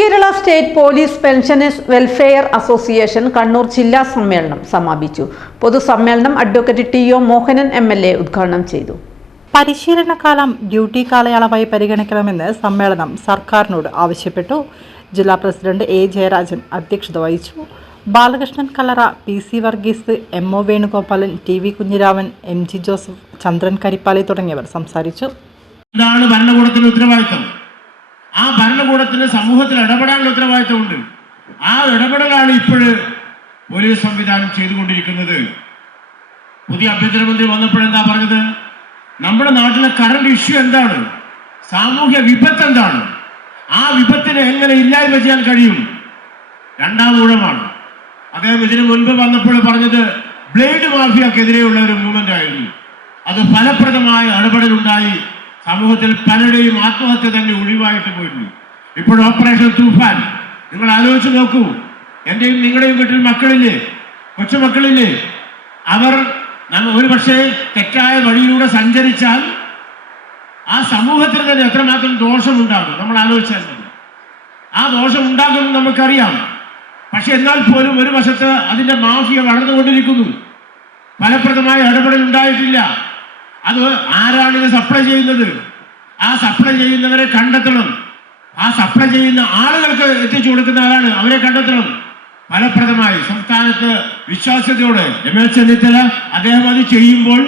Kerala state police pensioners welfare association Kannur ജില്ലാ സമ്മേളനം സമാപിച്ചു. പൊതുസമ്മേളനം അഡ്വക്കേറ്റ് ടി.ഒ. മോഹനൻ എം.എൽ.എ. ഉദ്ഘാടനം ചെയ്തു. പരിശീലനകാലം ഡ്യൂട്ടി കാലയളവായി പരിഗണിക്കണമെന്ന് സമ്മേളനം സർക്കാരിനോട് ആവശ്യപ്പെട്ടു. ജില്ലാ പ്രസിഡന്റ് എ. ജയരാജൻ അധ്യക്ഷത വഹിച്ചു. Balakrishnan Kallara, P C. Varghese, M O. Venugopalan, T V. Kunhiraman, M G. Joseph, Chandran Karippali തുടങ്ങിയവർ സംസാരിച്ചു. ഇതാണ് ഭരണകൂടത്തിന്റെ ഉത്തരവാദിത്തം. ആ ഭരണകൂടത്തിന് സമൂഹത്തിൽ ഇടപെടാനുള്ള ഉത്തരവാദിത്തമുണ്ട്. ആ ഇടപെടലാണ് ഇപ്പോൾ പോലീസ് സംവിധാനം ചെയ്തുകൊണ്ടിരിക്കുന്നത്. പുതിയ ആഭ്യന്തരമന്ത്രി വന്നപ്പോഴെന്താ പറഞ്ഞത്? നമ്മുടെ നാട്ടിലെ കറണ്ട് ഇഷ്യൂ എന്താണ്, സാമൂഹ്യ വിപത്ത് എന്താണ്, ആ വിപത്തിനെ എങ്ങനെ ഇല്ലായ്മ ചെയ്യാൻ കഴിയും? രണ്ടാം ഊഴമാണ്. അദ്ദേഹം ഇതിനു മുൻപ് വന്നപ്പോൾ പറഞ്ഞത് ബ്ലേഡ് മാഫിയക്കെതിരെയുള്ള ഒരു മൂവ്മെന്റ് ആയിരുന്നു. അത് ഫലപ്രദമായ ഇടപെടലുണ്ടായി സമൂഹത്തിൽ പലരുടെയും ആത്മഹത്യ തന്നെ ഒഴിവായിട്ട് പോയിരുന്നു. ഇപ്പോൾ ഓപ്പറേഷൻ തൂഫാൻ നിങ്ങൾ ആലോചിച്ച് നോക്കൂ. എന്റെയും നിങ്ങളുടെയും വീട്ടിൽ മക്കളില്ലേ, കൊച്ചുമക്കളില്ലേ? അവർ ഒരു പക്ഷേ തെറ്റായ വഴിയിലൂടെ സഞ്ചരിച്ചാൽ ആ സമൂഹത്തിന് തന്നെ എത്രമാത്രം ദോഷമുണ്ടാകും നമ്മൾ ആലോചിച്ചാൽ മതി. ആ ദോഷം ഉണ്ടാകുമെന്ന് നമുക്കറിയാം. പക്ഷെ എന്നാൽ പോലും ഒരു വശത്ത് അതിന്റെ മാഫിയ വളർന്നുകൊണ്ടിരിക്കുന്നു. ഫലപ്രദമായ ഇടപെടൽ ഉണ്ടായിട്ടില്ല. അത് ആരാണിത് സപ്ലൈ ചെയ്യുന്നത്? ആ സപ്ലൈ ചെയ്യുന്നവരെ കണ്ടെത്തണം. ആ സപ്ലൈ ചെയ്യുന്ന ആളുകൾക്ക് എത്തിച്ചു കൊടുക്കുന്ന ആരാണ്, അവരെ കണ്ടെത്തണം. ഫലപ്രദമായി സംസ്ഥാനത്ത് വിശ്വാസ്യതയോടെ രമേശ് ചെന്നിത്തല അദ്ദേഹം അത് ചെയ്യുമ്പോൾ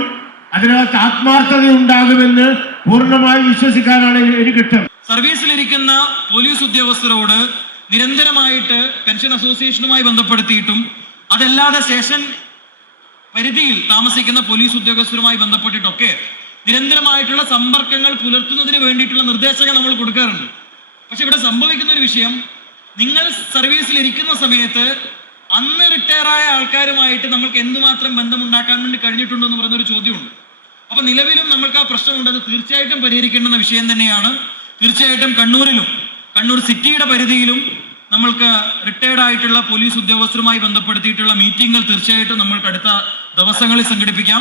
അതിനകത്ത് ആത്മാർത്ഥത ഉണ്ടാകുമെന്ന് പൂർണ്ണമായി വിശ്വസിക്കാനാണ് എനിക്കിഷ്ടം. സർവീസിലിരിക്കുന്ന പോലീസ് ഉദ്യോഗസ്ഥരോട് നിരന്തരമായിട്ട് പെൻഷൻ അസോസിയേഷനുമായി ബന്ധപ്പെടുത്തിയിട്ടും അതല്ലാതെ സ്റ്റേഷൻ പരിധിയിൽ താമസിക്കുന്ന പോലീസ് ഉദ്യോഗസ്ഥരുമായി ബന്ധപ്പെട്ടിട്ടൊക്കെ നിരന്തരമായിട്ടുള്ള സമ്പർക്കങ്ങൾ പുലർത്തുന്നതിന് വേണ്ടിയിട്ടുള്ള നിർദ്ദേശങ്ങൾ നമ്മൾ കൊടുക്കാറുണ്ട്. പക്ഷെ ഇവിടെ സംഭവിക്കുന്ന ഒരു വിഷയം, നിങ്ങൾ സർവീസിൽ ഇരിക്കുന്ന സമയത്ത് അന്ന് റിട്ടയറായ ആൾക്കാരുമായിട്ട് നമ്മൾക്ക് എന്തുമാത്രം ബന്ധമുണ്ടാക്കാൻ വേണ്ടി കഴിഞ്ഞിട്ടുണ്ടോ എന്ന് പറയുന്നൊരു ചോദ്യമുണ്ട്. അപ്പൊ നിലവിലും നമ്മൾക്ക് ആ പ്രശ്നമുണ്ട്. അത് തീർച്ചയായിട്ടും പരിഹരിക്കേണ്ടുന്ന വിഷയം തന്നെയാണ്. തീർച്ചയായിട്ടും കണ്ണൂർ സിറ്റിയുടെ പരിധിയിലും നമ്മൾക്ക് റിട്ടയർഡ് ആയിട്ടുള്ള പോലീസ് ഉദ്യോഗസ്ഥരുമായി ബന്ധപ്പെടുത്തിയിട്ടുള്ള മീറ്റിങ്ങുകൾ തീർച്ചയായിട്ടും നമ്മൾക്ക് അടുത്ത ദിവസങ്ങളിൽ സംഘടിപ്പിക്കാം.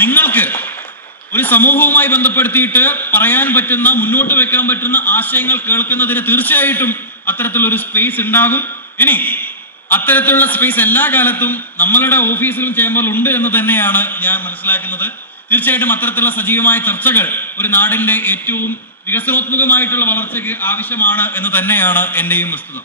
നിങ്ങൾക്ക് ഒരു സമൂഹവുമായി ബന്ധപ്പെടുത്തിയിട്ട് പറയാൻ പറ്റുന്ന, മുന്നോട്ട് വെക്കാൻ പറ്റുന്ന ആശയങ്ങൾ കേൾക്കുന്നതിന് തീർച്ചയായിട്ടും അത്തരത്തിലൊരു സ്പേസ് ഉണ്ടാകും. ഇനി അത്തരത്തിലുള്ള സ്പേസ് എല്ലാ കാലത്തും നമ്മളുടെ ഓഫീസിലും ചേംബറിലും ഉണ്ട് എന്ന് തന്നെയാണ് ഞാൻ മനസ്സിലാക്കുന്നത്. തീർച്ചയായിട്ടും അത്തരത്തിലുള്ള സജീവമായ ചർച്ചകൾ ഒരു നാടിന്റെ ഏറ്റവും വികസനോത്മുഖമായിട്ടുള്ള വളർച്ചയ്ക്ക് ആവശ്യമാണ് എന്ന് തന്നെയാണ് എൻ്റെയും വസ്തുത.